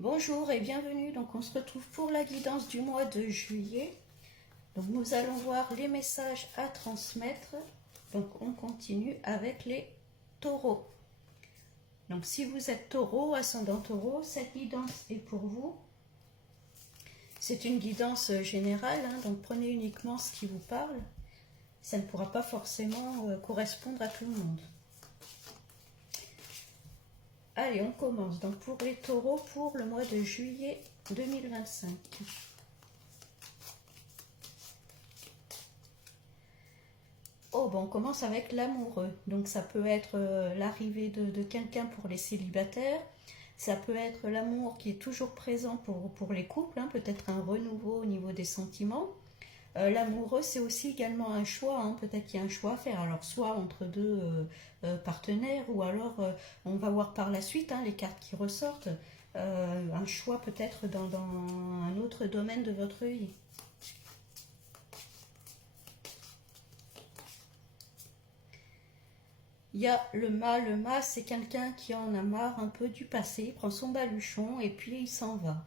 Bonjour et bienvenue, donc on se retrouve pour la guidance du mois de juillet. Donc nous allons voir les messages à transmettre. Donc on continue avec les taureaux. Donc si vous êtes taureau, ascendant taureau, cette guidance est pour vous. C'est une guidance générale, donc prenez uniquement ce qui vous parle. Ça ne pourra pas forcément correspondre à tout le monde. Allez, on commence. Donc pour les taureaux, pour le mois de juillet 2025. Oh, bon, on commence avec l'amoureux. Donc ça peut être l'arrivée de quelqu'un pour les célibataires. Ça peut être l'amour qui est toujours présent pour les couples, peut-être un renouveau au niveau des sentiments. L'amoureux, c'est aussi également un choix, peut-être qu'il y a un choix à faire. Alors, soit entre deux partenaires, ou alors, on va voir par la suite les cartes qui ressortent, un choix peut-être dans un autre domaine de votre vie. Il y a le mât. Le mât, c'est quelqu'un qui en a marre un peu du passé, il prend son baluchon et puis il s'en va.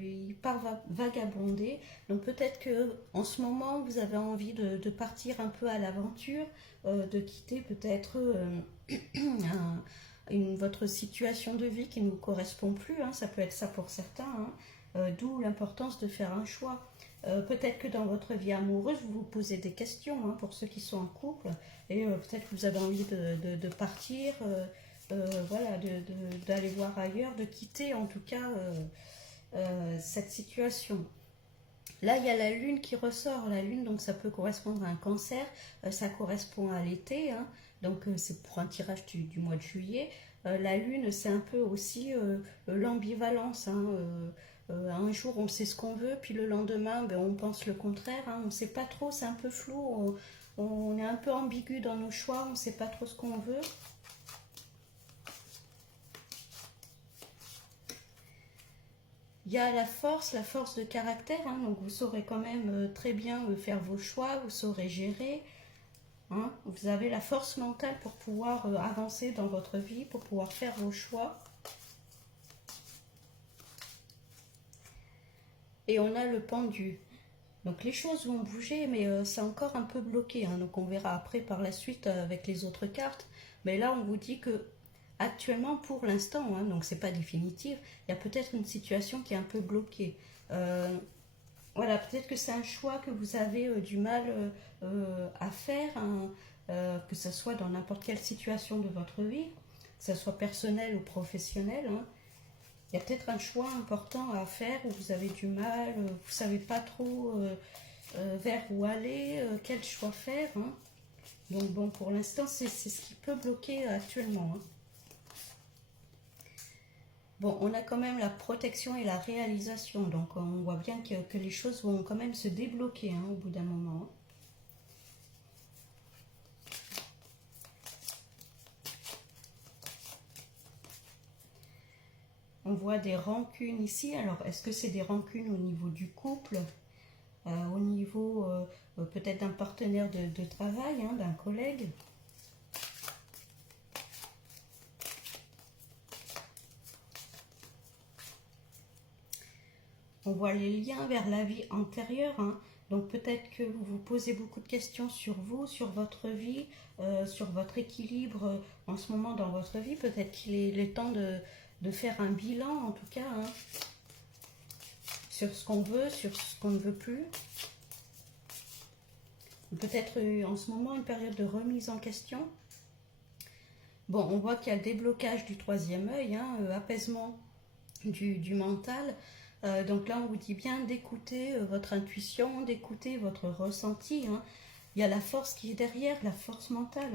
Il part vagabonder. Donc peut-être que en ce moment, vous avez envie de partir un peu à l'aventure, de quitter peut-être votre situation de vie qui ne vous correspond plus. Ça peut être ça pour certains. D'où l'importance de faire un choix. Peut-être que dans votre vie amoureuse, vous vous posez des questions, pour ceux qui sont en couple, et peut-être que vous avez envie de partir, voilà, d'aller voir ailleurs, de quitter en tout cas cette situation. Là, il y a la lune qui ressort. La lune, donc ça peut correspondre à un cancer, ça correspond à l'été, donc c'est pour un tirage du mois de juillet. La lune, c'est un peu aussi l'ambivalence. Un jour, on sait ce qu'on veut, puis le lendemain, on pense le contraire. On ne sait pas trop, c'est un peu flou. On est un peu ambigu dans nos choix, on ne sait pas trop ce qu'on veut. Il y a la force de caractère, donc vous saurez quand même très bien faire vos choix, vous saurez gérer. Vous avez la force mentale pour pouvoir avancer dans votre vie, pour pouvoir faire vos choix. Et on a le pendu. Donc les choses vont bouger, mais c'est encore un peu bloqué. Donc on verra après par la suite avec les autres cartes. Mais là, on vous dit que actuellement, pour l'instant, donc c'est pas définitif, il y a peut-être une situation qui est un peu bloquée. Voilà, peut-être que c'est un choix que vous avez du mal à faire, que ce soit dans n'importe quelle situation de votre vie, que ce soit personnel ou professionnel. Il y a peut-être un choix important à faire où vous avez du mal, vous ne savez pas trop vers où aller, quel choix faire. Donc bon, pour l'instant, c'est ce qui peut bloquer actuellement. Bon, on a quand même la protection et la réalisation, donc on voit bien que les choses vont quand même se débloquer au bout d'un moment. On voit des rancunes ici. Alors, est-ce que c'est des rancunes au niveau du couple, au niveau peut-être d'un partenaire de travail, d'un collègue? On voit les liens vers la vie antérieure. Donc peut-être que vous vous posez beaucoup de questions sur vous, sur votre vie, sur votre équilibre en ce moment dans votre vie. Peut-être qu'il est temps de faire un bilan en tout cas, sur ce qu'on veut, sur ce qu'on ne veut plus. Peut-être en ce moment une période de remise en question. Bon, on voit qu'il y a le déblocage du troisième œil, apaisement du mental. Donc là, on vous dit bien d'écouter votre intuition, d'écouter votre ressenti. Il y a la force qui est derrière, la force mentale.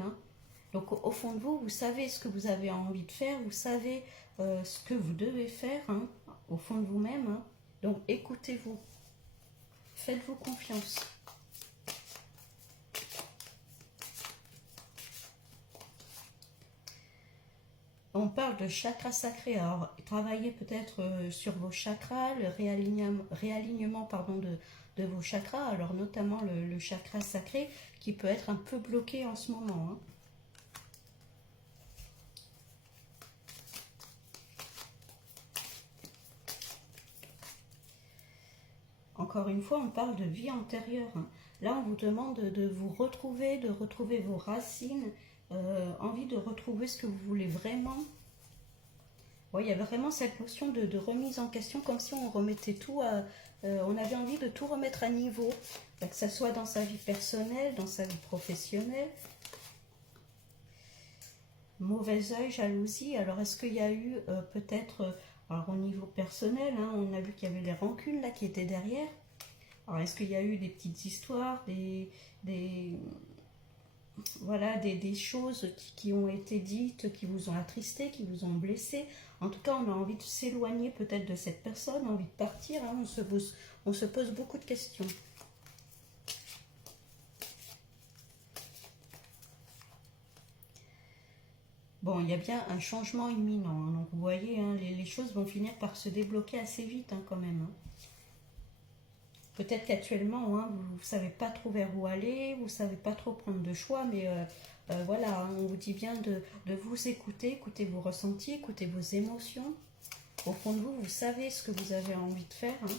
Donc au fond de vous, vous savez ce que vous avez envie de faire, vous savez ce que vous devez faire, au fond de vous-même. Donc écoutez-vous, faites-vous confiance. On parle de chakras sacrés. Alors, travaillez peut-être sur vos chakras, le réalignement de vos chakras, alors notamment le chakra sacré qui peut être un peu bloqué en ce moment. encore une fois, on parle de vie antérieure, hein. Là, on vous demande de vous retrouver, de retrouver vos racines, envie de retrouver ce que vous voulez vraiment. Ouais, il y avait vraiment cette notion de remise en question, comme si on remettait tout à... on avait envie de tout remettre à niveau, que ce soit dans sa vie personnelle, dans sa vie professionnelle. Mauvais œil, jalousie. Alors, est-ce qu'il y a eu peut-être, alors au niveau personnel, hein, on a vu qu'il y avait les rancunes là qui étaient derrière. Alors, est-ce qu'il y a eu des petites histoires, voilà, des choses qui ont été dites, qui vous ont attristé, qui vous ont blessé. En tout cas, on a envie de s'éloigner peut-être de cette personne, envie de partir, hein, on se pose beaucoup de questions. Bon, il y a bien un changement imminent, hein, donc vous voyez, hein, les choses vont finir par se débloquer assez vite, hein, quand même, hein. Peut-être qu'actuellement, hein, vous ne savez pas trop vers où aller, vous ne savez pas trop prendre de choix, mais voilà, hein, on vous dit bien de vous écouter, écouter vos ressentis, écouter vos émotions. Au fond de vous, vous savez ce que vous avez envie de faire, hein.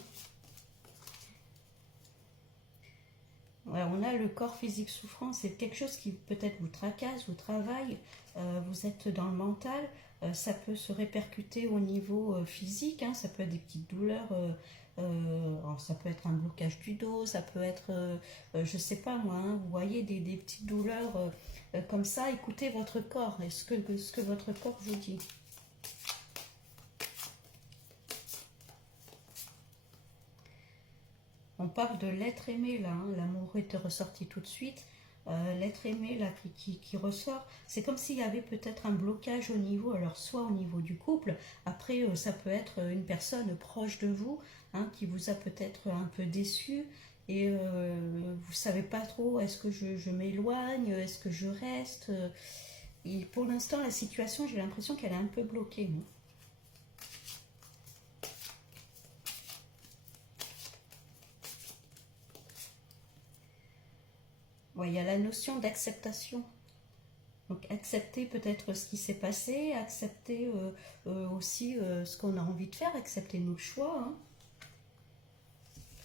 Voilà, on a le corps physique souffrant, c'est quelque chose qui peut-être vous tracasse, vous travaille, vous êtes dans le mental, ça peut se répercuter au niveau physique, hein, ça peut être des petites douleurs, alors ça peut être un blocage du dos, ça peut être, je sais pas moi, hein, vous voyez des petites douleurs comme ça, écoutez votre corps et ce que votre corps vous dit. On parle de l'être aimé là, hein, l'amour est ressorti tout de suite. L'être aimé là qui ressort, c'est comme s'il y avait peut-être un blocage au niveau, alors soit au niveau du couple, après ça peut être une personne proche de vous, hein, qui vous a peut-être un peu déçu et vous savez pas trop, est-ce que je m'éloigne, est-ce que je reste, et pour l'instant la situation, j'ai l'impression qu'elle est un peu bloquée, hein. Ouais, il y a la notion d'acceptation. Donc accepter peut-être ce qui s'est passé, accepter aussi ce qu'on a envie de faire, accepter nos choix, hein.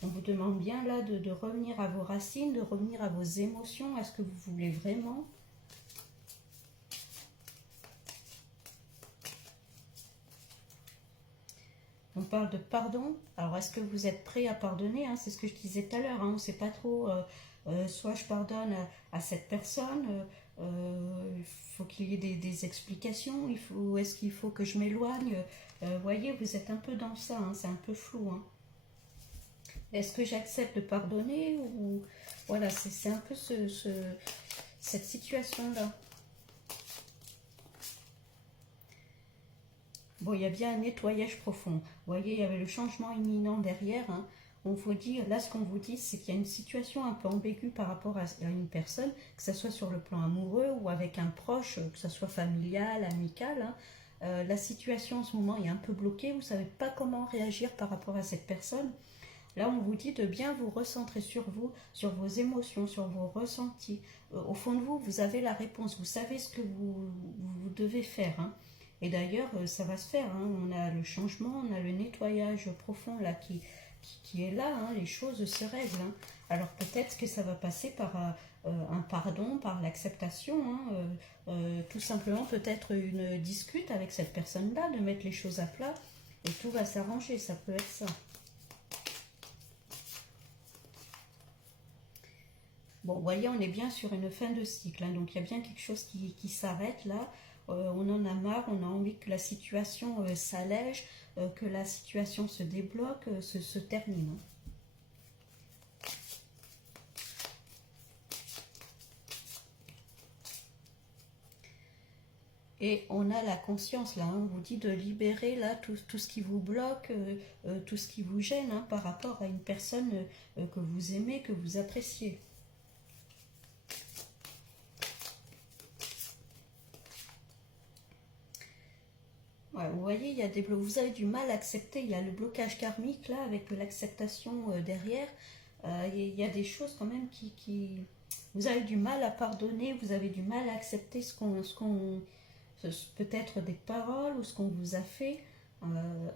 On vous demande bien là de revenir à vos racines, de revenir à vos émotions, à ce que vous voulez vraiment. On parle de pardon. Alors est-ce que vous êtes prêt à pardonner, hein? C'est ce que je disais tout à l'heure, hein. On ne sait pas trop, soit je pardonne à cette personne, il faut qu'il y ait des explications, est-ce qu'il faut que je m'éloigne, voyez, vous êtes un peu dans ça, hein, c'est un peu flou, hein. Est-ce que j'accepte de pardonner ou voilà, c'est un peu cette situation-là. Bon, il y a bien un nettoyage profond. Vous voyez, il y avait le changement imminent derrière, hein. On vous dit, là, ce qu'on vous dit, c'est qu'il y a une situation un peu ambiguë par rapport à une personne, que ce soit sur le plan amoureux ou avec un proche, que ce soit familial, amical, hein. La situation en ce moment est un peu bloquée, vous ne savez pas comment réagir par rapport à cette personne. Là, on vous dit de bien vous recentrer sur vous, sur vos émotions, sur vos ressentis. Au fond de vous, vous avez la réponse, vous savez ce que vous devez faire, hein. Et d'ailleurs, ça va se faire, hein. On a le changement, on a le nettoyage profond là qui est là, hein. Les choses se règlent, hein. Alors peut-être que ça va passer par un pardon, par l'acceptation, hein. Tout simplement peut-être une discute avec cette personne-là, de mettre les choses à plat et tout va s'arranger, ça peut être ça. Bon, vous voyez, on est bien sur une fin de cycle, hein, donc il y a bien quelque chose qui s'arrête là. On en a marre, on a envie que la situation s'allège, que la situation se débloque, se termine, hein. Et on a la conscience là, hein, on vous dit de libérer là tout ce qui vous bloque, tout ce qui vous gêne, hein, par rapport à une personne que vous aimez, que vous appréciez. Ouais, vous voyez, il y a vous avez du mal à accepter, il y a le blocage karmique là avec l'acceptation derrière. Il y a des choses quand même vous avez du mal à pardonner, vous avez du mal à accepter peut-être des paroles ou ce qu'on vous a fait. Euh,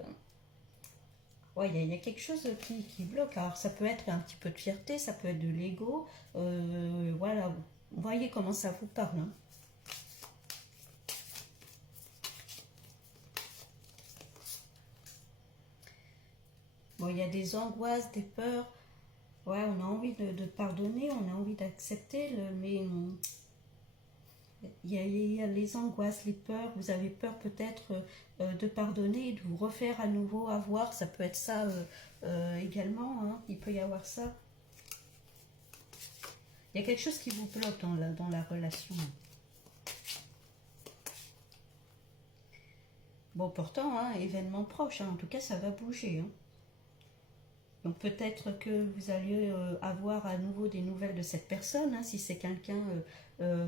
Ouais, il y a quelque chose qui bloque. Alors, ça peut être un petit peu de fierté, ça peut être de l'ego. Voilà, vous voyez comment ça vous parle, hein. Bon, il y a des angoisses, des peurs. Ouais, on a envie de pardonner, on a envie d'accepter, mais il y a les angoisses, les peurs. Vous avez peur peut-être de pardonner, de vous refaire à nouveau avoir. Ça peut être ça également, hein. Il peut y avoir ça. Il y a quelque chose qui vous bloque dans la relation. Bon, pourtant, hein, événement proche, hein, en tout cas, ça va bouger, hein. Donc peut-être que vous alliez avoir à nouveau des nouvelles de cette personne, hein, si c'est quelqu'un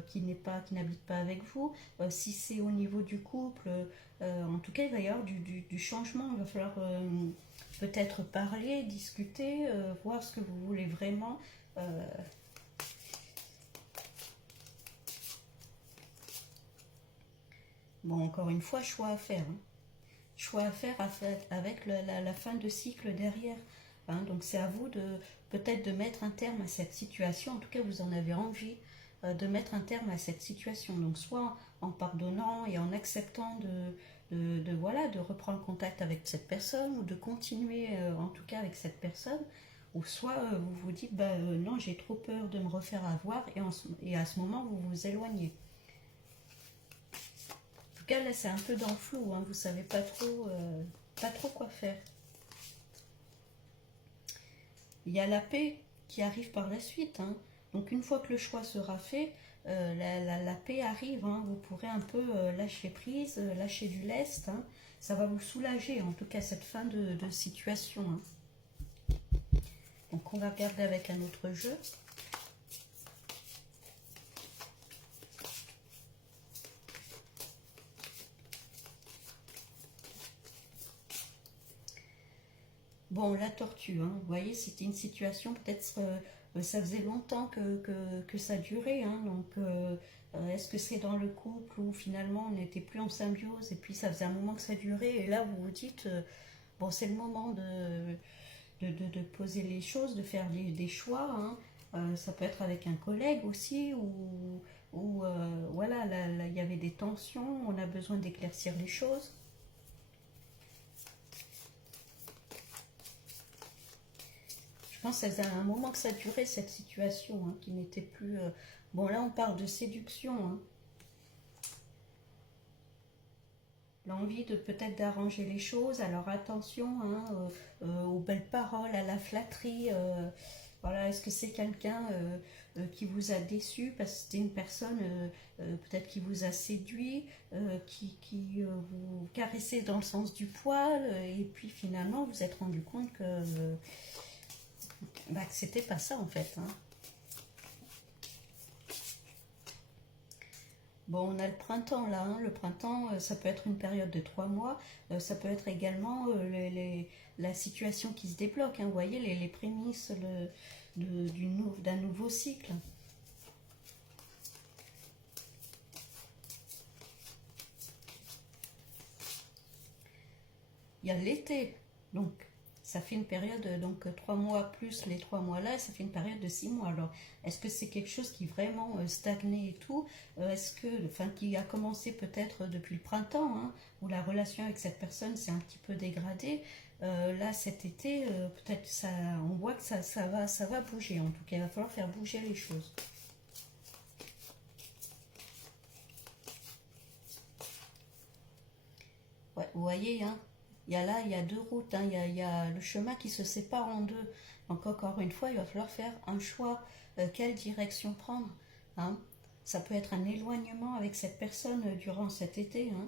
qui n'habite pas avec vous, si c'est au niveau du couple, en tout cas il va y avoir du changement, il va falloir peut-être parler, discuter, voir ce que vous voulez vraiment. Bon, encore une fois, choix à faire, hein. Choix à faire avec la fin de cycle derrière, hein. Donc c'est à vous de peut-être de mettre un terme à cette situation. En tout cas, vous en avez envie de mettre un terme à cette situation. Donc soit en pardonnant et en acceptant voilà, de reprendre contact avec cette personne ou de continuer en tout cas avec cette personne. Ou soit vous vous dites, bah, non, j'ai trop peur de me refaire avoir et à ce moment, vous vous éloignez. En tout cas, là, c'est un peu dans le flou, hein, vous savez pas trop quoi faire. Il y a la paix qui arrive par la suite, hein. Donc une fois que le choix sera fait, la paix arrive, hein. Vous pourrez un peu lâcher prise, lâcher du lest, hein. Ça va vous soulager, en tout cas, cette fin de situation, hein. Donc on va regarder avec un autre jeu. Bon, la tortue, hein, vous voyez, c'était une situation, peut-être ça faisait longtemps que ça durait, hein, donc est-ce que c'est dans le couple où finalement on n'était plus en symbiose et puis ça faisait un moment que ça durait et là vous vous dites, bon c'est le moment de poser les choses, de faire des choix, hein. Ça peut être avec un collègue aussi ou voilà, là il y avait des tensions, on a besoin d'éclaircir les choses. Je pense que ça faisait un moment que ça durait cette situation, hein, qui n'était plus... Bon, là, on parle de séduction, hein. L'envie de peut-être d'arranger les choses. Alors attention, hein, aux belles paroles, à la flatterie. Voilà, est-ce que c'est quelqu'un qui vous a déçu parce que c'était une personne peut-être qui vous a séduit, qui vous caressait dans le sens du poil, et puis finalement vous vous êtes rendu compte bah, que c'était pas ça en fait, hein. Bon, on a le printemps là, hein. Le printemps, ça peut être une période de 3 mois, ça peut être également la situation qui se débloque, hein. Vous voyez, les prémices d'un nouveau cycle. Il y a l'été, donc ça fait une période, donc 3 mois plus les 3 mois là, ça fait une période de 6 mois. Alors, est-ce que c'est quelque chose qui vraiment stagnait et tout, est-ce que, enfin, qui a commencé peut-être depuis le printemps, hein, où la relation avec cette personne s'est un petit peu dégradée, là cet été, peut-être ça, on voit que ça va bouger. En tout cas, il va falloir faire bouger les choses. Ouais, vous voyez, hein, il y a deux routes, hein, il y a le chemin qui se sépare en deux. Donc encore une fois, il va falloir faire un choix. Quelle direction prendre, hein. Ça peut être un éloignement avec cette personne durant cet été, hein.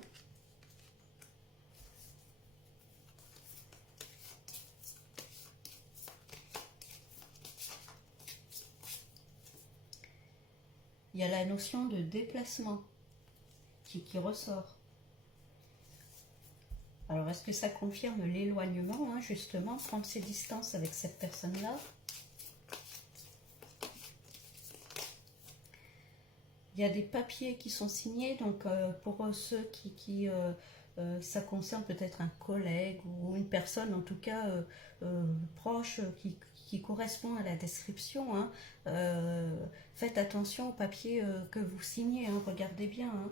Il y a la notion de déplacement qui ressort. Alors, est-ce que ça confirme l'éloignement, hein, justement, prendre ses distances avec cette personne-là? Il y a des papiers qui sont signés, donc pour ceux ça concerne peut-être un collègue ou une personne en tout cas proche qui correspond à la description. Hein. Faites attention au papier que vous signez, hein, regardez bien. Hein.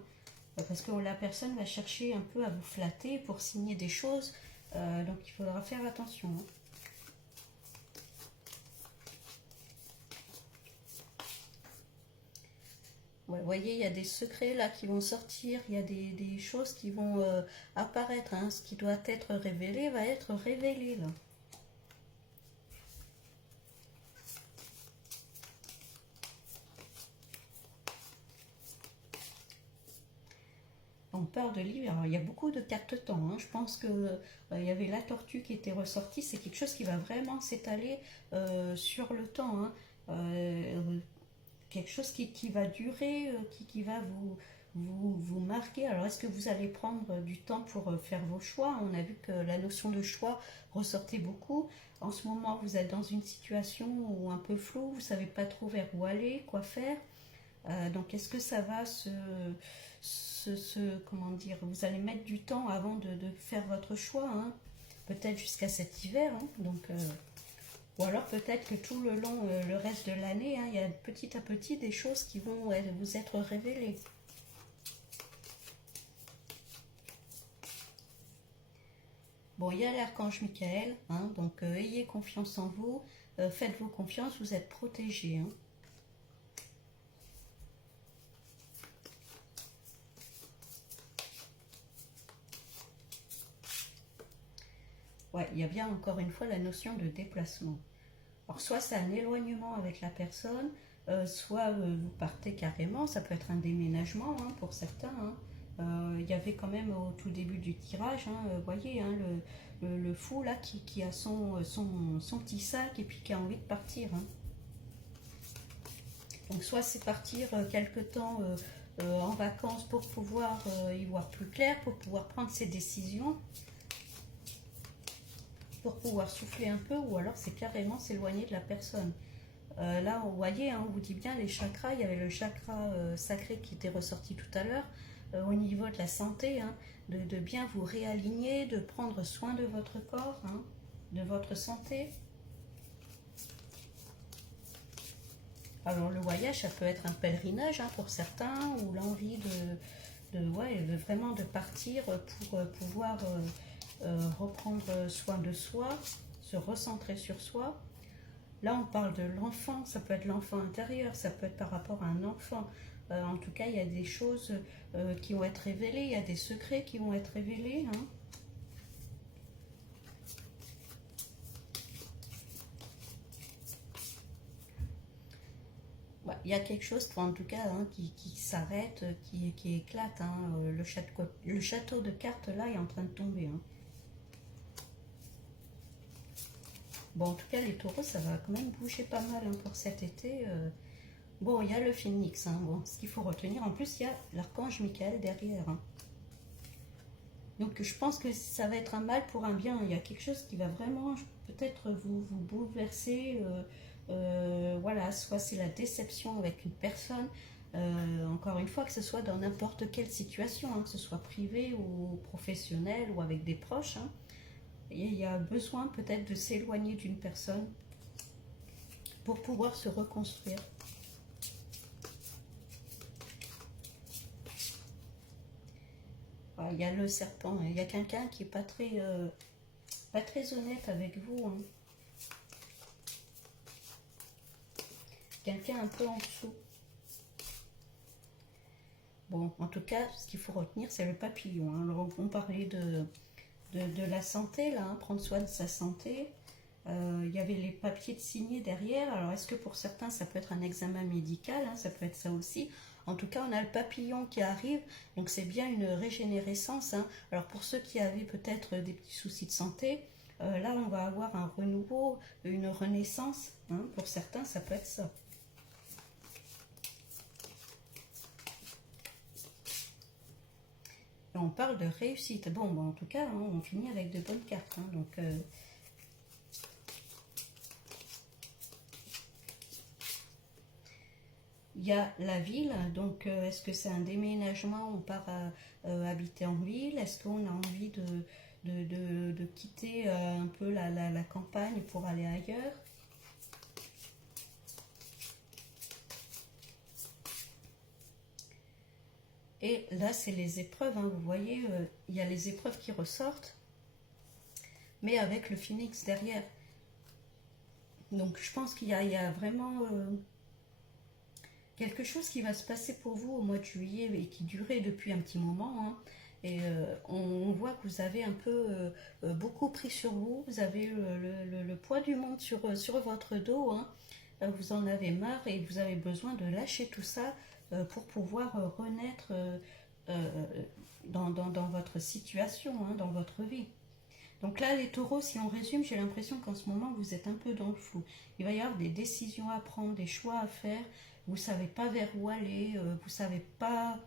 Parce que la personne va chercher un peu à vous flatter pour signer des choses. Donc il faudra faire attention. Hein. Ouais, vous voyez, il y a des secrets là qui vont sortir, il y a des choses qui vont apparaître. Hein. Ce qui doit être révélé va être révélé là. On parle de livres, alors il y a beaucoup de cartes temps. Hein. Je pense que il y avait la tortue qui était ressortie. C'est quelque chose qui va vraiment s'étaler sur le temps. Hein. Quelque chose qui va durer, qui va vous marquer. Alors, est-ce que vous allez prendre du temps pour faire vos choix? On a vu que la notion de choix ressortait beaucoup. En ce moment, vous êtes dans une situation où un peu floue, vous ne savez pas trop vers où aller, quoi faire. Donc, est-ce que ça va comment dire, vous allez mettre du temps avant de faire votre choix, hein, peut-être jusqu'à cet hiver. Hein, donc, ou alors peut-être que tout le long, le reste de l'année, hein, il y a petit à petit des choses qui vont vous être révélées. Bon, il y a l'archange Michael, hein, donc ayez confiance en vous, faites-vous confiance, vous êtes protégés. Hein. Ouais, il y a bien encore une fois la notion de déplacement. Alors soit c'est un éloignement avec la personne, soit vous partez carrément, ça peut être un déménagement hein, pour certains. Hein. Il y avait quand même au tout début du tirage, hein, voyez, hein, le fou là qui a son petit sac et puis qui a envie de partir. Hein. Donc soit c'est partir quelque temps en vacances pour pouvoir y voir plus clair, pour pouvoir prendre ses décisions, pour pouvoir souffler un peu, ou alors c'est carrément s'éloigner de la personne. Là, vous voyez, hein, on vous dit bien les chakras, il y avait le chakra sacré qui était ressorti tout à l'heure, au niveau de la santé, hein, de bien vous réaligner, de prendre soin de votre corps, hein, de votre santé. Alors le voyage, ça peut être un pèlerinage hein, pour certains, ou l'envie vraiment de partir pour pouvoir reprendre soin de soi, se recentrer sur soi. Là, on parle de l'enfant, ça peut être l'enfant intérieur, ça peut être par rapport à un enfant. En tout cas, il y a des choses qui vont être révélées, il y a des secrets qui vont être révélés. Hein. Ouais, il y a quelque chose, en tout cas, hein, qui s'arrête, qui éclate. Hein. Le château de cartes, là, est en train de tomber. Hein. Bon, en tout cas, les taureaux, ça va quand même bouger pas mal hein, pour cet été. Bon, il y a le phénix. Hein, bon, ce qu'il faut retenir, en plus, il y a l'archange Michael derrière. Hein. Donc, je pense que ça va être un mal pour un bien. Il y a quelque chose qui va vraiment peut-être vous bouleverser. Voilà, soit c'est la déception avec une personne. Encore une fois, que ce soit dans n'importe quelle situation, hein, que ce soit privé ou professionnel ou avec des proches. Hein. Il y a besoin peut-être de s'éloigner d'une personne pour pouvoir se reconstruire. Alors, il y a le serpent, il y a quelqu'un qui n'est pas très honnête avec vous. Hein. Quelqu'un un peu en dessous. Bon, en tout cas, ce qu'il faut retenir, c'est le papillon. Hein. Alors, on parlait de la santé, là, hein, prendre soin de sa santé. Il y avait les papiers de signer derrière. Alors, est-ce que pour certains, ça peut être un examen médical hein, ça peut être ça aussi. En tout cas, on a le papillon qui arrive, donc c'est bien une régénérescence. Hein. Alors, pour ceux qui avaient peut-être des petits soucis de santé, là, on va avoir un renouveau, une renaissance. Hein. Pour certains, ça peut être ça. Et on parle de réussite. Bon, en tout cas, hein, on finit avec de bonnes cartes. Hein, donc, il y a la ville, donc est-ce que c'est un déménagement, on part habiter en ville? Est-ce qu'on a envie de quitter un peu la campagne pour aller ailleurs? Et là, c'est les épreuves, hein, vous voyez, il y a les épreuves qui ressortent, mais avec le phénix derrière. Donc, je pense qu'il y a vraiment quelque chose qui va se passer pour vous au mois de juillet et qui durait depuis un petit moment, hein. Et on voit que vous avez un peu beaucoup pris sur vous, vous avez le poids du monde sur votre dos, hein. Vous en avez marre et vous avez besoin de lâcher tout ça pour pouvoir renaître euh, dans votre situation, hein, dans votre vie. Donc là, les taureaux, si on résume, j'ai l'impression qu'en ce moment, vous êtes un peu dans le flou. Il va y avoir des décisions à prendre, des choix à faire. Vous ne savez pas vers où aller, vous ne savez pas...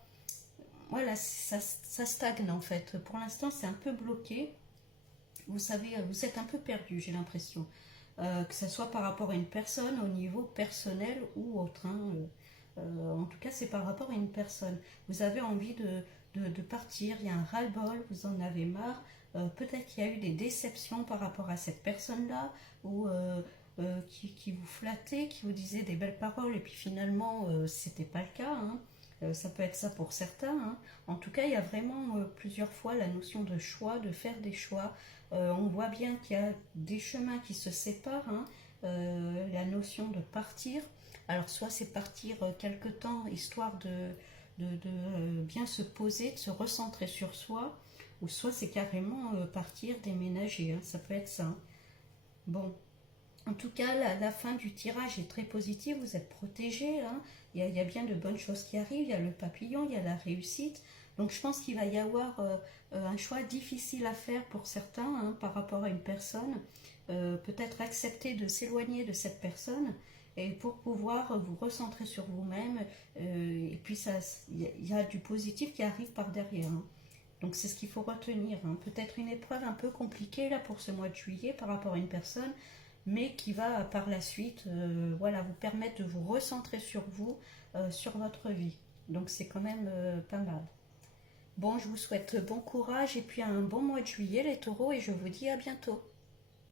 Voilà, ça stagne en fait. Pour l'instant, c'est un peu bloqué. Vous savez, vous êtes un peu perdu, j'ai l'impression. Que ce soit par rapport à une personne, au niveau personnel ou autre, hein. En tout cas, c'est par rapport à une personne. Vous avez envie de partir, il y a un ras-le-bol, vous en avez marre. Peut-être qu'il y a eu des déceptions par rapport à cette personne-là, ou qui vous flattait, qui vous disait des belles paroles, et puis finalement, c'était pas le cas, hein. Ça peut être ça pour certains, hein. En tout cas, il y a vraiment plusieurs fois la notion de choix, de faire des choix. On voit bien qu'il y a des chemins qui se séparent, hein. La notion de partir. Alors, soit c'est partir quelque temps, histoire de bien se poser, de se recentrer sur soi, ou soit c'est carrément partir, déménager, hein. Ça peut être ça, hein. Bon, en tout cas, la fin du tirage est très positive, vous êtes protégé, hein. Il y a bien de bonnes choses qui arrivent, il y a le papillon, il y a la réussite. Donc je pense qu'il va y avoir un choix difficile à faire pour certains, hein, par rapport à une personne. Peut-être accepter de s'éloigner de cette personne et pour pouvoir vous recentrer sur vous-même. Et puis il y a du positif qui arrive par derrière, hein. Donc c'est ce qu'il faut retenir, hein. Peut-être une épreuve un peu compliquée là pour ce mois de juillet par rapport à une personne, mais qui va par la suite voilà, vous permettre de vous recentrer sur vous, sur votre vie. Donc c'est quand même pas mal. Bon, je vous souhaite bon courage et puis un bon mois de juillet les taureaux et je vous dis à bientôt.